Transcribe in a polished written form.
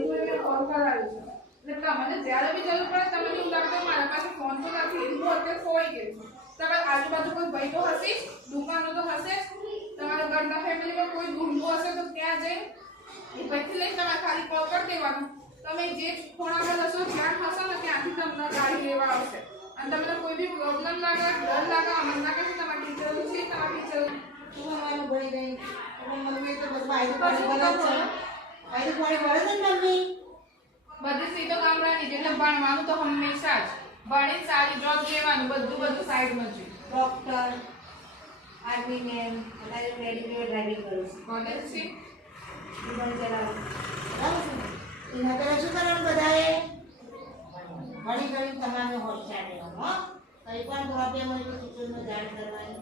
એટલે મેં કોલ કરાવ્યો છે એટલે તમને જ્યારે બી જરૂર પડે તમને એવું લાગે મારા પાસે ફોન તો નથી હું અત્યારે ખોઈ ગઈ છું તમારે આજુબાજુ કોઈ ભાઈ તો હશે જ દુકાનો તો હશે જ તમારા ઘરના ફેમિલીમાં કોઈ દૂરનું હશે તો ત્યાં જઈ એ ભાઈથી લઈને તમારે ખાલી કોલ કરી દેવાનું તમે જે ખૂણા પર હશો જ્યાં હશો ને ત્યાંથી તમને ગાડી લેવા આવશે અને તમને કોઈ બી પ્રોબ્લેમ લાગે ડર લાગે અમને લાગે કે તમારા ટીચરો છે તમારા ટીચર તું અમારું ભણી રહી મમ્મી તો બસ બાયરું પાણી ભરે છે બાયરું પાણી ભરે છે ને મમ્મી બધી સીધો ગામડાની એટલે ભણવાનું તો હંમેશા જ ભણીને સારી જોબ લેવાનું બધું સાઈડમાં જોઈએ ડોક્ટર આર્મી મેન અત્યારે મેડિકલ ડ્રાઇવિંગ કરું છું કોલેજ છે જીવન ચલાવું બરાબર છે એના પહેલાં શું કરવાનું બધાએ ભણી ગણી તમારે હોશિયાર રહેવાનું હો કંઈ પણ પ્રોબ્લેમ હોય તો ટીચરને જાણ કરવાની